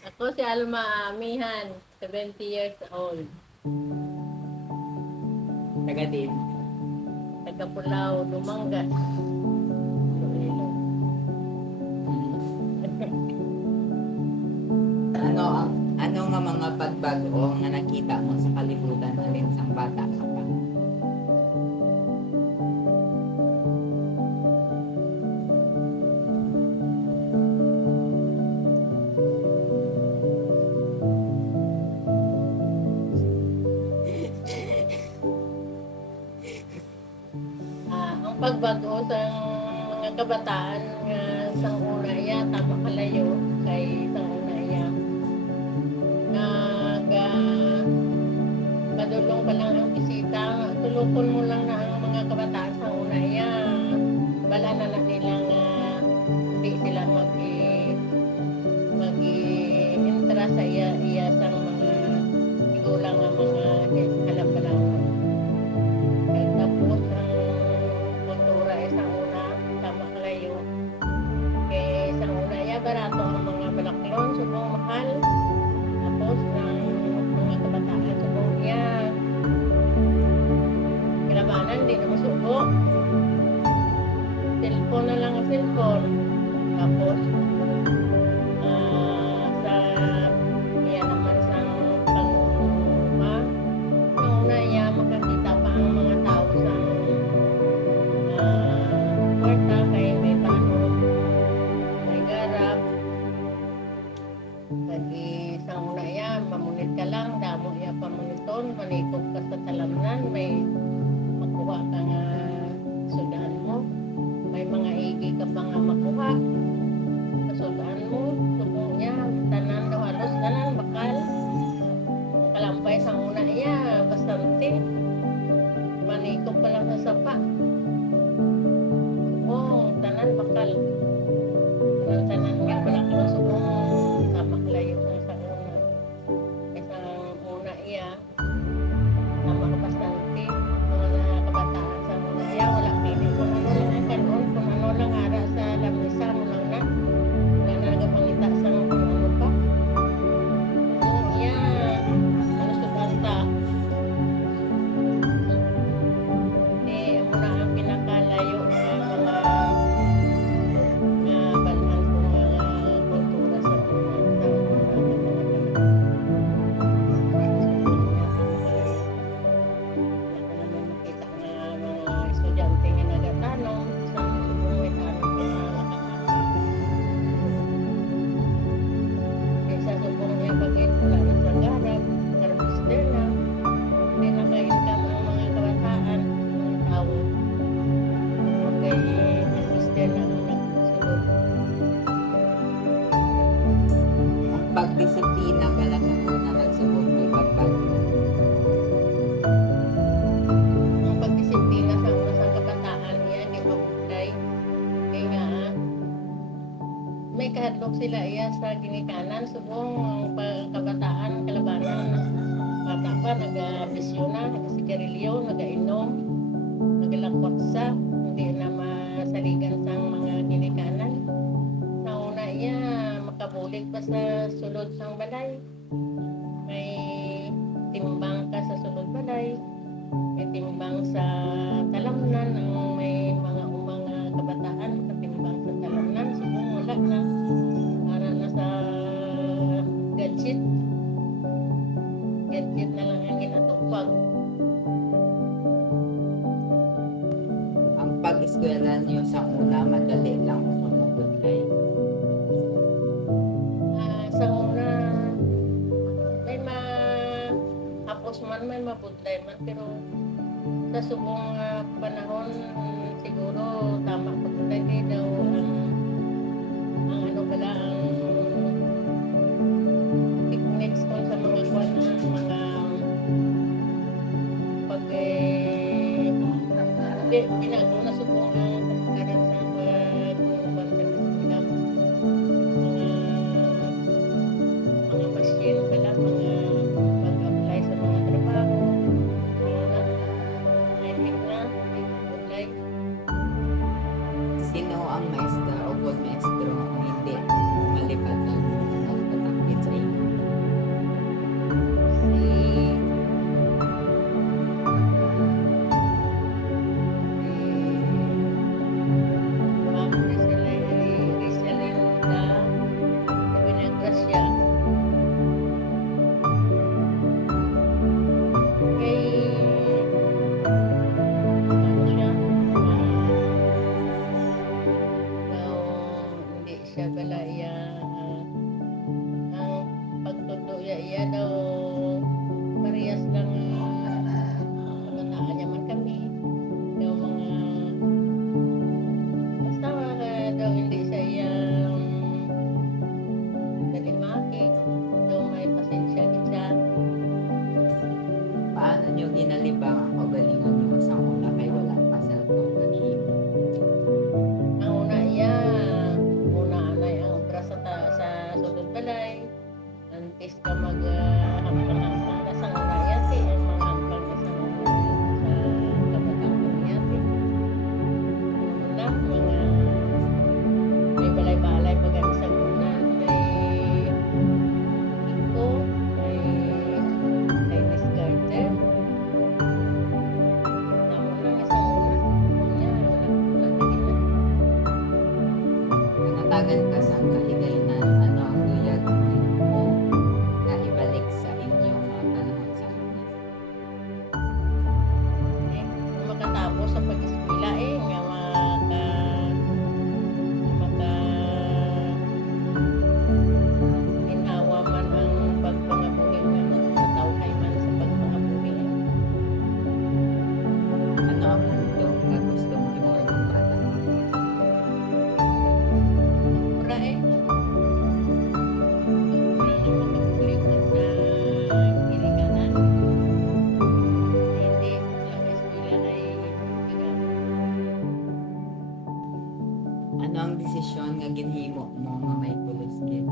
Ako si Alma Amihan, 70 years old. Taga din. Taga Pulau, Dumangas. Iloilo. Ano nga mga pagbago nga nakita mo sa kalibutan alin sang bata ka pa? Ang pagbago sa mga kabataan nga sa una iya, tama kalayo kay sa una iya. Padulong pa lang ang bisita, tulukon mo lang na ang mga kabataan sa una iya. Bala na nilang hindi sila mag-intra sa iya sa mga igulang nga mga halambalangan. Kaya tapos ang kultura sa una, tama kalayo. Kaya sa una iya, barato ang mga balaklon, subong mahal. Tapos ng mga kabataan, subong iya. Kinabanan, di na masubo. Cellphone na lang ang cellphone. Tapos, sa iya naman sa panguma, sa una iya makakita pa ang mga tao sa kwarta kay may tanong, may garap. Lagi sa una iya, mamunit ka lang, damo iya pamuniton, manikot ka sa talamnan, may makuha ka nga sudan mo. May mga igi ka pa nga makuha. Kasudaan mo, subong niya, tanan daw halos, tanan bakal. Kalampay sa una iya, bastante. Manikot pa lang sa sapa. Subong, tanan bakal. Tanan nga pala ko subong, tamak layo sa una. Kaysa una iya, tama ka bastante. Mga kabataan sa una iya, wala pili kung ano lang ang kanon, kung ano lang ara sa lamisa mo lang na. Wala na nagapangita sa kung ano pa. Subong iya, ano subanta. Amo na ang pinakalayo nga mga banhang kung mga kultura sa una. Wala naman makita nga mga estudyante nga nagatanong sa subong may tanong ka na kaysa subong niya bagay wala na sa garap, harvester na, hindi na ka-income ang mga kabataan, mga tao. Okay, harvester na ang nagsulod. Ang pagdisiplina pala sa una nagsubok may pagbago. Ang pagdisiplina sa una sa kabataan niya, di mabugday. Kaya nga, may kahadlok sila iya sa ginikanan, subong ang kabataan, kalabanan, bata pa, naga-bisyo na, naga-sigarilyo, naga-inom, nagalakwatsa, hindi na masaligan sa mga ginikanan. Sa una iya, makabulig pa sa sulod sang balay. May timbang ka sa sulod balay. May timbang sa talamnan, ang may mga kabataan makatimbang sa talamnan, subong wala na. Para na sa gadget. Gadget na lang ang ginatupag. Ang pag-eskwela niyo sa una madali lang o mabudlay. Sa una, may hapos man, may mabudlay man, pero sa subong panahon, siguro tama pagbuday di daw ang ano pala, ang techniques ko sa mga kwan, ang mga pag binago na subong ang kapagaran sa pagkukuhan sa kasabihan. Mga machine pala, mga pag-apply sa mga trabaho, mga timing na, apply. Sino ang maestra o kung maestro ang hindi malipad ng pagpatakit iya daw parehas lang kabataan niya man kami. Daw mga basta daw hindi siya iyang dalimaki. Daw may pasensya din siya. Paano nyo ginalibang ang kagalingan nyo sa una kay wala pa cellphone na himo? Ang una iya, una anay ang obra sa sudod balay. Antes ka hampang-hampang na sa una iya si ang mga hampang na sa kabataan niya si. Una mga may balay-balay pag sa una, may iko, may Chinese garden. Nauna nga sa una, kunya wala na gina. Nangatagan ka sa kahigayonan, ano ang luyag mo na ibalik sa inyong mga panahon sa una? Makatapos sa pag-eskwela nga maka ginawa man ang pagpangabuhi nga matawhay man sa pagpangabuhi. Ano ang mundo nga gusto mo himuon ng bata? Mura mura nga makabulig man sa ginikanan. Hindi lang eskwela ay bigat. Ano ang desisyon nga ginhimo mo nga may pulos gid?